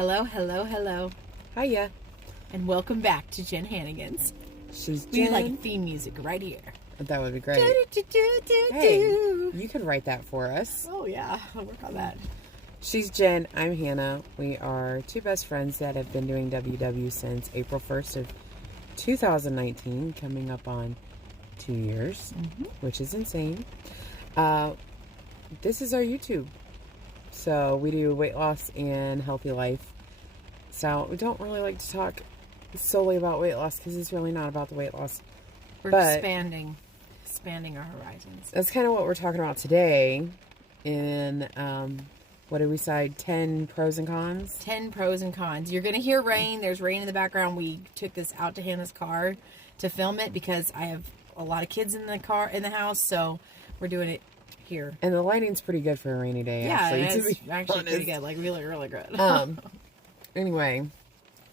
Hello, hello, hello. Hiya. And welcome back to JenHannagans. She's We Jen. like theme music right here. That would be great. Do-do-do-do-do. Hey, you could write that for us. Oh yeah, I'll work on that. She's Jen. I'm Hannah. We are two best friends that have been doing WW since April 1st of 2019, coming up on 2 years, which is insane. This is our YouTube. So we do weight loss and healthy life. So we don't really like to talk solely about weight loss because it's really not about the weight loss. We're But expanding our horizons. that's kind of what we're talking about today in, what did we say, 10 pros and cons? 10 pros and cons. You're going to hear rain. There's rain in the background. We took this out to Hannah's car to film it because I have a lot of kids in the house, so we're doing it here. And the lighting's pretty good for a rainy day, actually. It's actually pretty good. Like, really, really good. Anyway,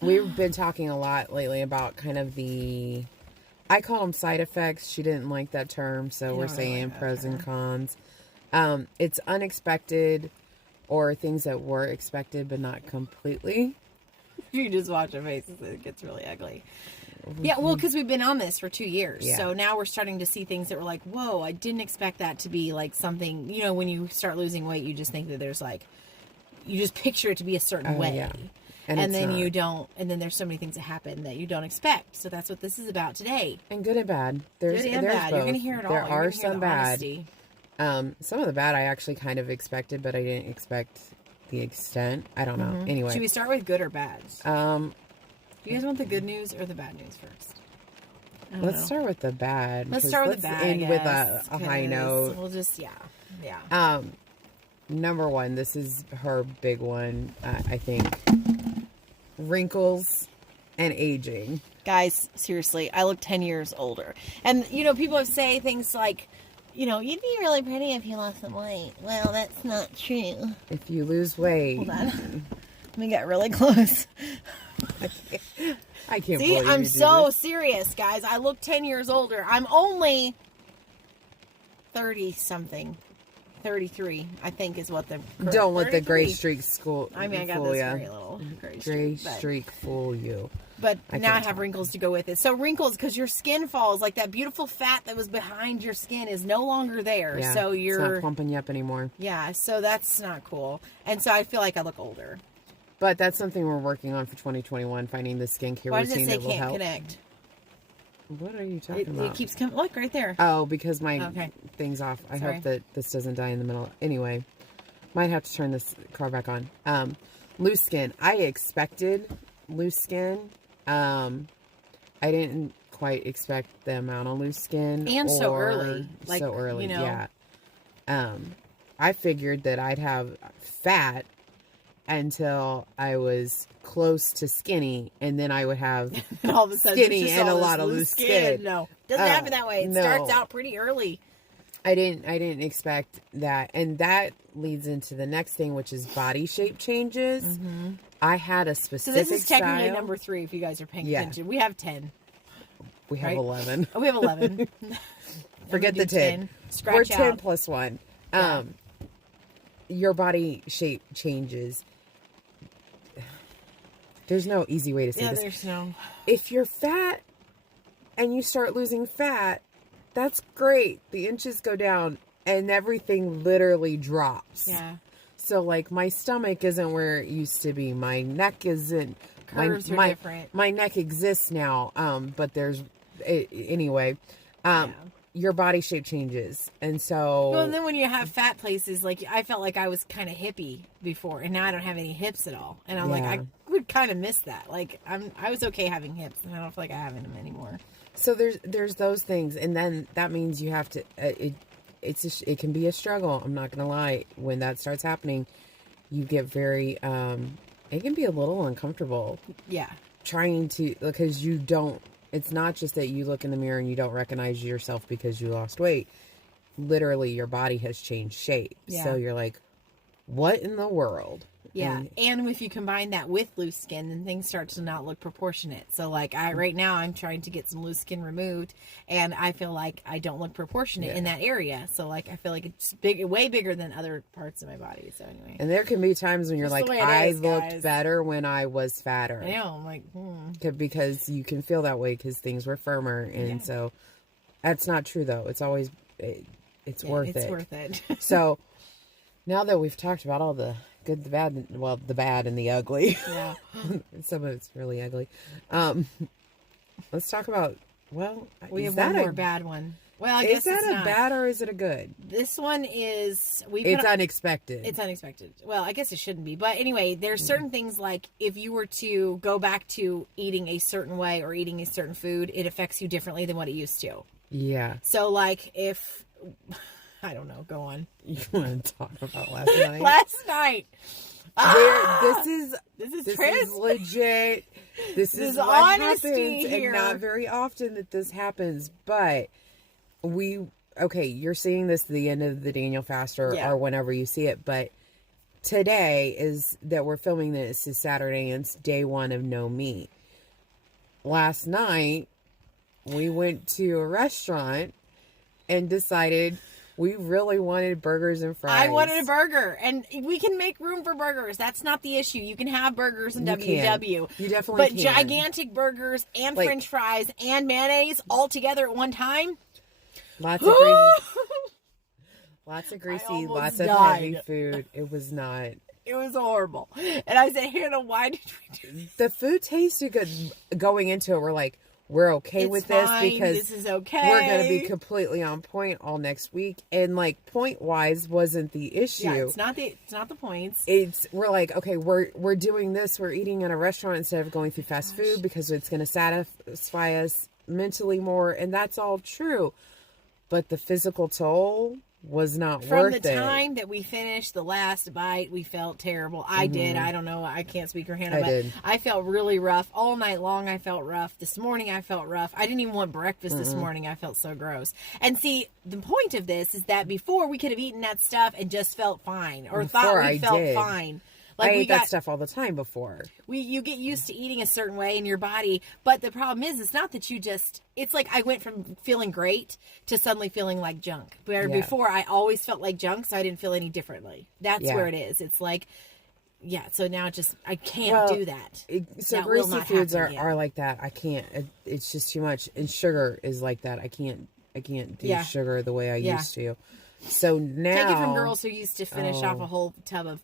we've been talking a lot lately about kind of I call them side effects. She didn't like that term, so we're saying pros and cons. It's unexpected or things that were expected but not completely. You just watch her faces, it gets really ugly. Yeah, well, because we've been on this for 2 years. Yeah. So now we're starting to see things that were like, whoa, I didn't expect that to be like something, you know, when you start losing weight, you just think that there's like, you just picture it to be a certain way. Yeah. And then you don't, and then there's so many things that happen that you don't expect. So that's what this is about today. And good and bad. There's Good and bad. both. You're going to hear it all. There are some bad. Honesty. Some of the bad I actually kind of expected, but I didn't expect the extent. I don't know. Anyway. Should we start with good or bad? Do you guys want the good news or the bad news first? Let's start with the bad. Let's start with the bad. End with a high note. We'll just, yeah. Number one, this is her big one, I think. Wrinkles and aging. Guys, seriously, I look 10 years older. And, you know, people say things like, you know, you'd be really pretty if you lost some weight. Well, that's not true. If you lose weight. Hold on. Let me get really close. I can't See, believe I'm you do so this. serious, guys. I look 10 years older. I'm only 30-something. 33, I think, is what the... Don't let the gray 33. streak fool I mean, I got fool this ya. very little gray Gray streak. streak fool you. But now I can't have wrinkles to go with it. So wrinkles, because your skin falls, like that beautiful fat that was behind your skin is no longer there. Yeah, So it's you're... not plumping you up anymore. Yeah, so that's not cool. And so I feel like I look older. But that's something we're working on for 2021, finding the skincare Why does routine it say that will can't help. connect? What are you talking about? It keeps coming. Look, right there. Oh, because my Okay. thing's off. I Sorry. hope that this doesn't die in the middle. Anyway, might have to turn this car back on. Loose skin. I expected loose skin. I didn't quite expect the amount of loose skin. And so early. Like, so early, you know. yeah. I figured that I'd have fat until I was close to skinny, and then I would have And all of a sudden, skinny it's just and a all lot this of loose skin. No, doesn't happen that way. It no. starts out pretty early. I didn't expect that. And that leads into the next thing, which is body shape changes. I had a So specific this is technically style. number 3 if you guys are paying Yeah. attention. We have 10. We have right? 11. Oh, we have 11. Forget the 10. Scratch We're out. 10 plus 1. Yeah. Your body shape changes. There's no easy way to say Yeah, this. there's no... If you're fat and you start losing fat, that's great. The inches go down and everything literally drops. Yeah. So, like, my stomach isn't where it used to be. My neck isn't. Curves are different. My neck exists now, but there's... Anyway, Yeah. your body shape changes. And so... Well, and then when you have fat places, like, I felt like I was kind of hippie before, and now I don't have any hips at all. And I'm like, I would kind of miss that. Like, I was okay having hips, and I don't feel like I have them anymore. So there's those things, and then that means you have to... it can be a struggle. I'm not gonna lie. When that starts happening, you get very... it can be a little uncomfortable. Yeah. Trying to... Because you don't... It's not just that you look in the mirror and you don't recognize yourself because you lost weight. Literally, your body has changed shape. Yeah. So you're like, what in the world? Yeah, and if you combine that with loose skin, then things start to not look proportionate. So, like, right now, I'm trying to get some loose skin removed, and I feel like I don't look proportionate in that area. So, like, I feel like it's big, way bigger than other parts of my body. So, anyway. And there can be times when you're like, I looked better when I was fatter. I know, I'm like, Because you can feel that way because things were firmer. And so, that's not true, though. It's always, it's worth it. It's worth it. So, now that we've talked about all the good, the bad, well, the bad and the ugly. Yeah. Some of it's really ugly. Let's talk about, well, we have one more bad one. Well, I guess is that a bad or is it a good? This one is... It's unexpected. It's unexpected. Well, I guess it shouldn't be. But anyway, there's certain things like if you were to go back to eating a certain way or eating a certain food, it affects you differently than what it used to. Yeah. So, like, if... I don't know. Go on. You want to talk about last night? Last night. This is legit. This is what happens, here. and not very often that this happens. But you're seeing this at the end of the Daniel fast or whenever you see it. But today is that we're filming this is Saturday, and it's day 1 of no meat. Last night we went to a restaurant and decided we really wanted burgers and fries. I wanted a burger, and we can make room for burgers. That's not the issue. You can have burgers in WW. You definitely can. But gigantic burgers and French fries and mayonnaise all together at one time? Lots of greasy, lots of heavy food. It was not. It was horrible. And I said, Hannah, why did we do this? The food tasted good going into it. We're like, we're okay with this because this is okay. We're going to be completely on point all next week. And like point wise wasn't the issue. Yeah, it's not the points. We're like, okay, we're doing this. We're eating in a restaurant instead of going through fast food because it's going to satisfy us mentally more. And that's all true. But the physical toll was not worth it. From the time that we finished the last bite, we felt terrible. I did. I don't know. I can't speak for Hannah, but I felt really rough. All night long, I felt rough. This morning, I felt rough. I didn't even want breakfast this morning. I felt so gross. And see, the point of this is that before, we could have eaten that stuff and just felt fine. Or thought we felt fine. Like I ate that stuff all the time before. You get used to eating a certain way in your body, but the problem is, it's not that you just... It's like I went from feeling great to suddenly feeling like junk. Where before, I always felt like junk, so I didn't feel any differently. That's where it is. It's like, so now I can't do that. So greasy foods are like that. I can't. It's just too much. And sugar is like that. I can't do sugar the way I used to. So now... Take it from girls who used to finish off a whole tub of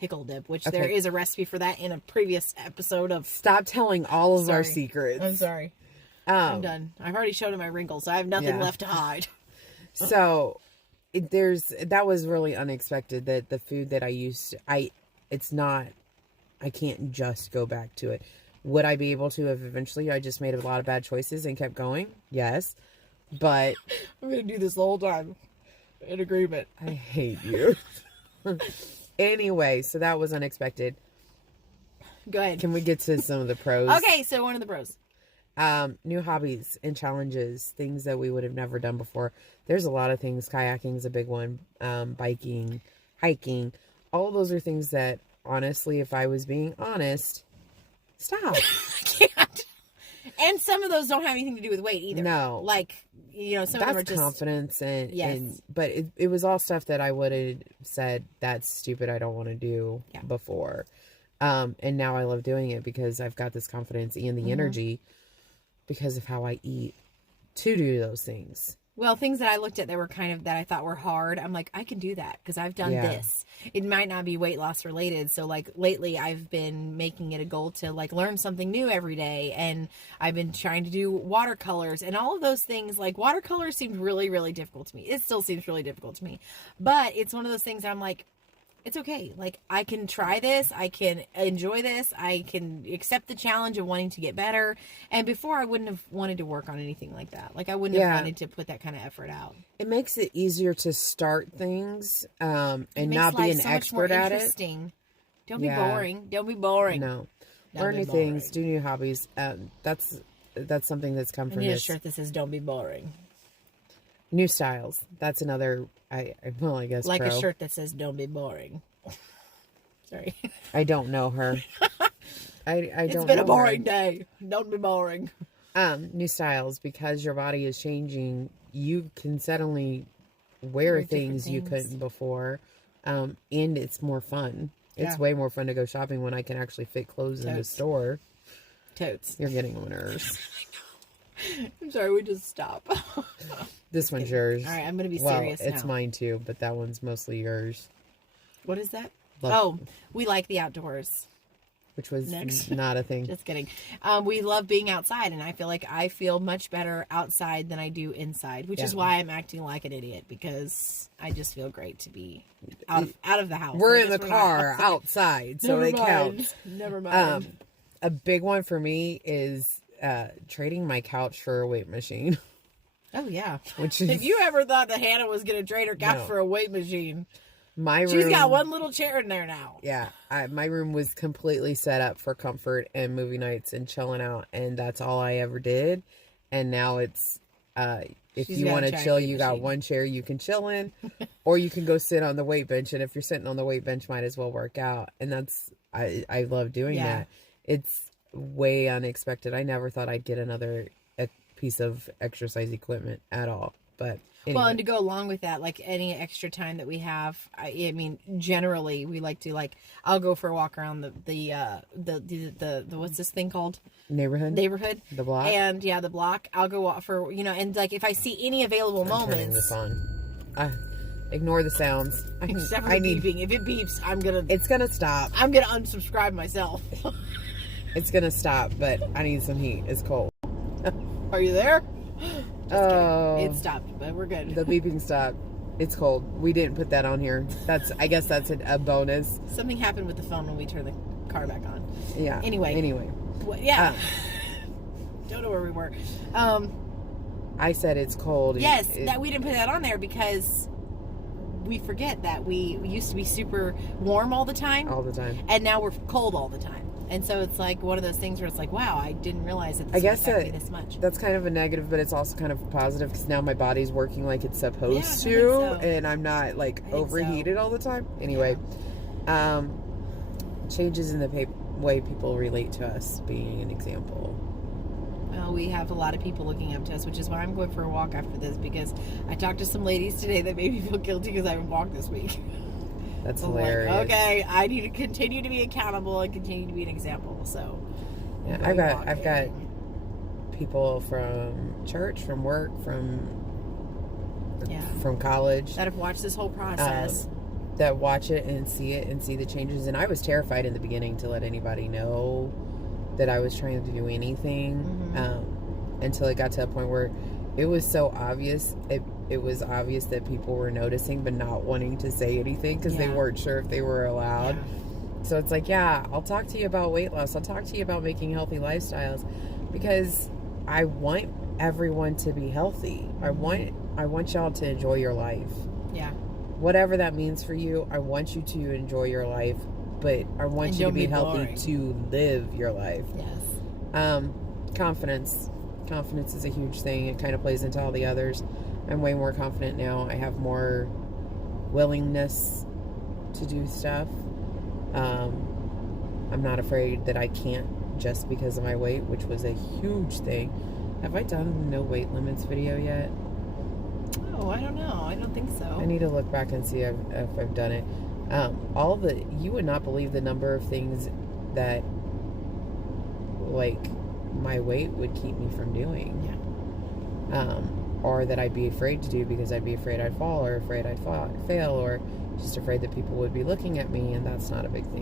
pickle dip, which there is a recipe for that in a previous episode of... Stop telling all of our secrets. I'm sorry. I'm done. I've already showed him my wrinkles, so I have nothing left to hide. So that was really unexpected that the food that I used to, I can't just go back to it. Would I be able to if eventually I just made a lot of bad choices and kept going? Yes. But I'm going to do this the whole time. In agreement. I hate you. Anyway, so that was unexpected. Go ahead. Can we get to some of the pros? Okay, so one of the pros. New hobbies and challenges, things that we would have never done before. There's a lot of things. Kayaking is a big one. Biking, hiking. All of those are things that, honestly, if I was being honest, stop. I can't. And some of those don't have anything to do with weight either. No. Like, some of them are just... confidence but it was all stuff that I would have said, that's stupid, I don't want to do before. And now I love doing it because I've got this confidence and the energy because of how I eat to do those things. Well, things that I looked at that were that I thought were hard, I'm like, I can do that because I've done this. It might not be weight loss related. So like lately I've been making it a goal to like learn something new every day. And I've been trying to do watercolors and all of those things. Like watercolors seemed really, really difficult to me. It still seems really difficult to me. But it's one of those things I'm like, it's okay. Like, I can try this. I can enjoy this. I can accept the challenge of wanting to get better. And before, I wouldn't have wanted to work on anything like that. Like, I wouldn't have wanted to put that kind of effort out. It makes it easier to start things and not be an expert at it. Don't be boring. Don't be boring. No. Learn new things. Do new hobbies. That's something that's come from this. I need a shirt that says, don't be boring. New styles. That's another, I guess, like pro. a shirt that says, don't be boring. Sorry. I don't know her. I don't know. It's been a boring day. Don't be boring. New styles, because your body is changing. You can suddenly wear things you couldn't before. And it's more fun. It's way more fun to go shopping when I can actually fit clothes in the store. Totes. You're getting on my nerves. I'm sorry, we just stop. This one's yours. All right, I'm going to be serious now. It's mine too, but that one's mostly yours. What is that? We like the outdoors. Which was not a thing. Just kidding. We love being outside, and I feel like I feel much better outside than I do inside, which is why I'm acting like an idiot, because I just feel great to be out of the house. We're in the car outside, so it counts. Never mind. A big one for me is trading my couch for a weight machine. Oh, yeah. Which is, if you ever thought that Hannah was going to trade her couch for a weight machine, she's got one little chair in there now. Yeah. My room was completely set up for comfort and movie nights and chilling out, and that's all I ever did. And now it's, if you want to chill, you got one chair you can chill in, or you can go sit on the weight bench. And if you're sitting on the weight bench, might as well work out. And I love doing that. It's way unexpected. I never thought I'd get another piece of exercise equipment at all. But anyway. Well, and to go along with that, like any extra time that we have, I mean, generally we like to I'll go for a walk around the what's this thing called? Neighborhood, the block, and the block. I'll go walk for and like if I see any available moments. Turning this on. Ignore the sounds. Except for beeping. If it beeps, it's gonna stop. I'm gonna unsubscribe myself. It's gonna stop, but I need some heat. It's cold. Are you there? Oh, it stopped, but we're good. The beeping stopped. It's cold. We didn't put that on here. I guess that's a bonus. Something happened with the phone when we turned the car back on. Yeah. Anyway. Yeah. Don't know where we were. I said it's cold. Yes, that we didn't put that on there because we forget that we used to be super warm all the time. All the time. And now we're cold all the time. And so it's like one of those things where it's like, wow, I didn't realize that this would affect me this much. That's kind of a negative, but it's also kind of positive because now my body's working like it's supposed to, so. And I'm not overheated all the time. Anyway, changes in the way people relate to us being an example. Well, we have a lot of people looking up to us, which is why I'm going for a walk after this, because I talked to some ladies today that made me feel guilty because I haven't walked this week. That's hilarious. Like, okay, I need to continue to be accountable and continue to be an example. So, yeah, I've got people from church, from work, from college that have watched this whole process, that watch it and see the changes. And I was terrified in the beginning to let anybody know that I was trying to do anything, until it got to a point where it was so obvious. It was obvious that people were noticing but not wanting to say anything because they weren't sure if they were allowed. So it's like, I'll talk to you about weight loss. I'll talk to you about making healthy lifestyles because I want everyone to be healthy. I want y'all to enjoy your life. Yeah. Whatever that means for you, I want you to enjoy your life, but I want you to be healthy to live your life. Yes. Confidence. Confidence is a huge thing. It kind of plays into all the others. I'm way more confident now. I have more willingness to do stuff. I'm not afraid that I can't just because of my weight, which was a huge thing. Have I done no weight limits video yet? Oh, I don't know. I don't think so. I need to look back and see if I've done it. You would not believe the number of things that my weight would keep me from doing. Yeah. Or that I'd be afraid to do because I'd be afraid I'd fall or afraid I'd fail or just afraid that people would be looking at me, and that's not a big thing.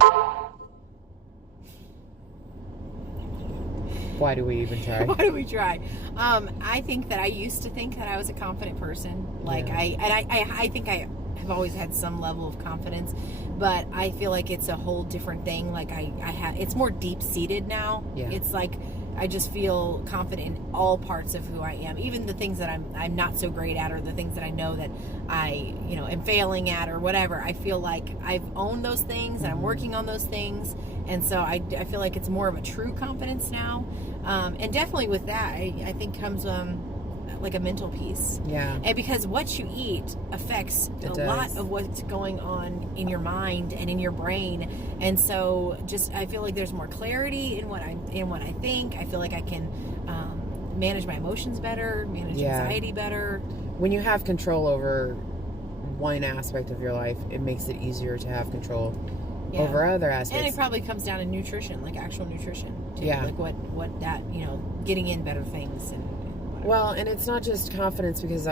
Why do we even try? Why do we try? I think that I used to think that I was a confident person. I think I have always had some level of confidence, but I feel like it's a whole different thing. It's more deep-seated now. Yeah. It's like I just feel confident in all parts of who I am, even the things that I'm not so great at, or the things that I know that I am failing at, or whatever. I feel like I've owned those things and I'm working on those things, and so I feel like it's more of a true confidence now. And definitely with that, I think comes like a mental piece. Yeah. And because what you eat affects lot of what's going on in your mind and in your brain. And so I feel like there's more clarity in what I think. I feel like I can manage my emotions better, manage anxiety better. When you have control over one aspect of your life, it makes it easier to have control over other aspects. And it probably comes down to nutrition, like actual nutrition too. Yeah. Like what that, getting in better things and well, and it's not just confidence because,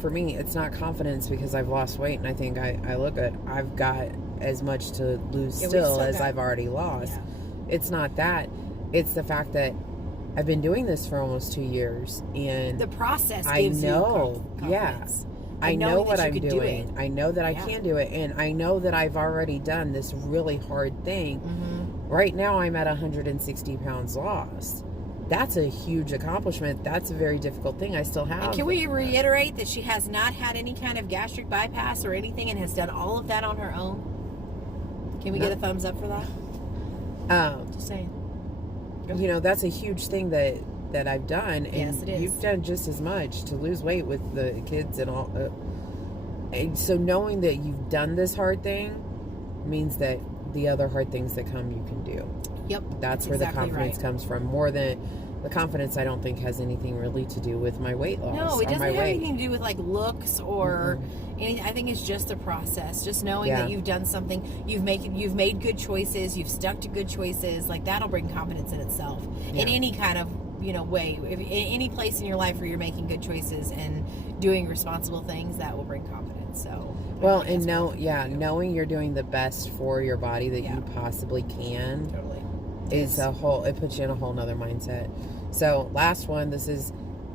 for me, it's not confidence because I've lost weight and I think I look good. I've got as much to lose still as I've already lost. Yeah. It's not that. It's the fact that I've been doing this for almost 2 years, and the process gives you confidence. I know what I'm doing. I know that I can do it, and I know that I've already done this really hard thing. Mm-hmm. Right now, I'm at 160 pounds lost. That's a huge accomplishment. That's a very difficult thing. I still have. And can we reiterate that she has not had any kind of gastric bypass or anything and has done all of that on her own? Can we get a thumbs up for that? Just saying. That's a huge thing that I've done. And yes, it is. You've done just as much to lose weight with the kids and all. And so knowing that you've done this hard thing means that the other hard things that come, you can do. Yep. That's where the confidence comes from. More than the confidence, I don't think has anything really to do with my weight loss. No, it doesn't have anything to do with like looks or anything. I think it's just the process. Just knowing that you've done something, you've made good choices, you've stuck to good choices. Like that'll bring confidence in itself in any kind of way. If any place in your life where you're making good choices and doing responsible things, that will bring confidence. So knowing you're doing the best for your body that you possibly can. Totally. It puts you in a whole nother mindset. So last one, this is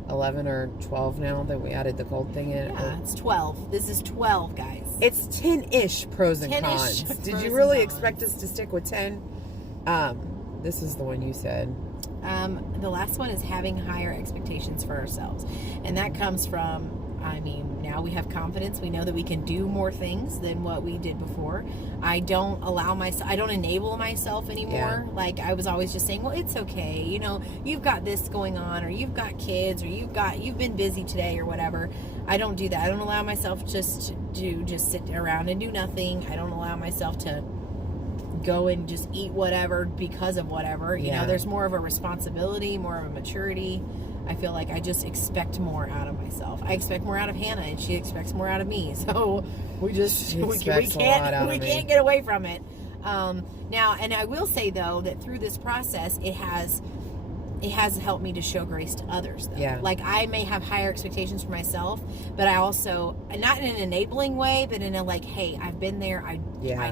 11 or 12 now that we added the cold thing in. Yeah, it's 12. This is 12, guys. It's 10-ish pros and cons. Did you really expect us to stick with 10? This is the one you said. The last one is having higher expectations for ourselves. And that comes from, now we have confidence. We know that we can do more things than what we did before. I don't enable myself anymore. Yeah. Like I was always just saying, well, it's okay. You've got this going on, or you've got kids, or you've been busy today or whatever. I don't do that. I don't allow myself just sit around and do nothing. I don't allow myself to go and just eat whatever because of whatever. You know, there's more of a responsibility, more of a maturity. I feel like I just expect more out of myself. I expect more out of Hannah, and she expects more out of me. So we can't get away from it. Now, and I will say though that through this process, it has helped me to show grace to others, though. Yeah. Like I may have higher expectations for myself, but I also, not in an enabling way, but in a like, hey, I've been there. I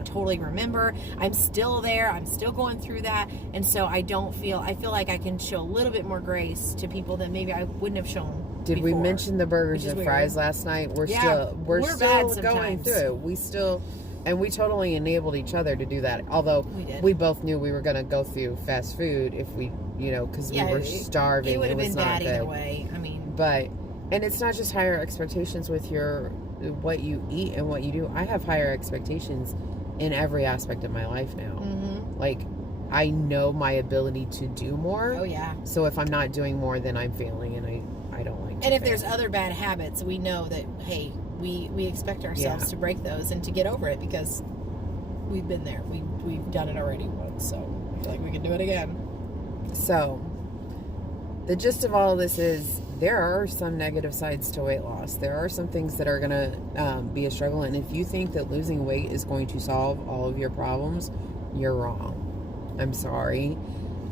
totally remember. I'm still there. I'm still going through that. And so I feel like I can show a little bit more grace to people that maybe I wouldn't have shown Did before, we mention the burgers and fries last night? We're still going through. And we totally enabled each other to do that. Although we both knew we were going to go through fast food if we, because we were starving. It would have been bad either way. And it's not just higher expectations with what you eat and what you do. I have higher expectations in every aspect of my life now. Mm-hmm. Like, I know my ability to do more. Oh, yeah. So if I'm not doing more, then I'm failing, and I don't like to And if there's other bad habits, we know that, hey, we expect ourselves to break those and to get over it because we've been there. We've done it already once, so I feel like we can do it again. So, the gist of all of this is there are some negative sides to weight loss. There are some things that are going to be a struggle, and if you think that losing weight is going to solve all of your problems, you're wrong. I'm sorry.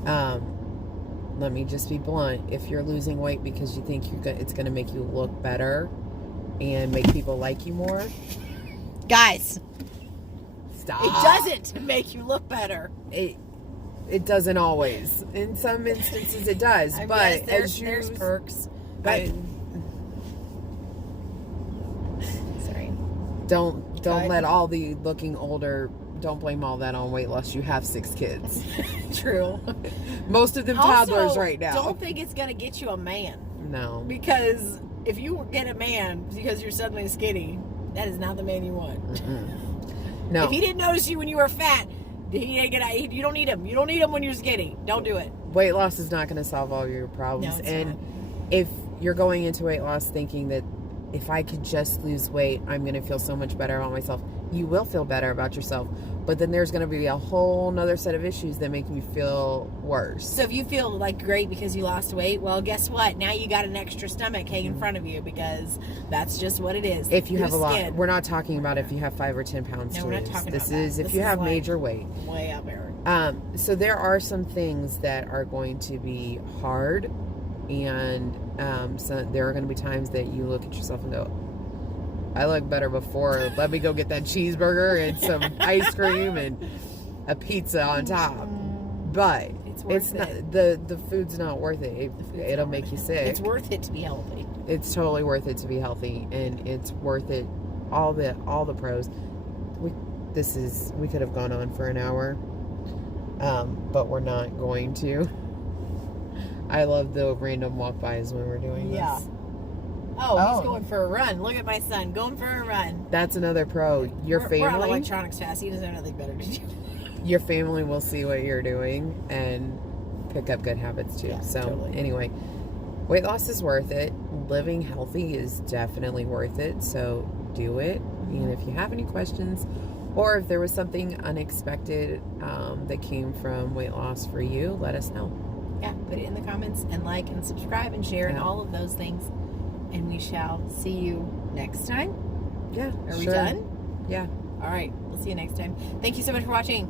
Let me just be blunt. If you're losing weight because you think it's going to make you look better and make people like you more, guys, stop. It doesn't make you look better. It doesn't always. In some instances, it does. But there's perks. But sorry. Don't let all the looking older. Don't blame all that on weight loss. You have 6 kids. True. Most of them toddlers right now. Don't think it's gonna get you a man. No. Because if you get a man because you're suddenly skinny, that is not the man you want. Mm-mm. No. If he didn't notice you when you were fat, you don't need him. You don't need him when you're skinny. Don't do it. Weight loss is not going to solve all your problems. No, and not. if you're going into weight loss thinking that if I could just lose weight, I'm going to feel so much better about myself. You will feel better about yourself, but then there's going to be a whole nother set of issues that make you feel worse. So if you feel like great because you lost weight, well, guess what? Now you got an extra stomach hanging in front of you because that's just what it is. If you have a lot, we're not talking about if you have 5 or 10 pounds to lose. We're not talking this about is that. If you have major weight. Way up there. So there are some things that are going to be hard, and so there are going to be times that you look at yourself and go, I look better before. Let me go get that cheeseburger and some ice cream and a pizza on top. But it's not the food's not worth it. It'll make you sick. It's worth it to be healthy. It's totally worth it to be healthy, and it's worth it. All the pros. We could have gone on for an hour, but we're not going to. I love the random walk-bys when we're doing this. Oh, he's going for a run. Look at my son going for a run. That's another pro. We're on electronics fast. He doesn't have nothing better to do. Your family will see what you're doing and pick up good habits too. Yeah, so totally. Anyway, weight loss is worth it. Living healthy is definitely worth it. So do it. And if you have any questions, or if there was something unexpected that came from weight loss for you, let us know. Yeah, put it in the comments and like and subscribe and share and all of those things. And we shall see you next time. Yeah. Are we done? Yeah. All right. We'll see you next time. Thank you so much for watching.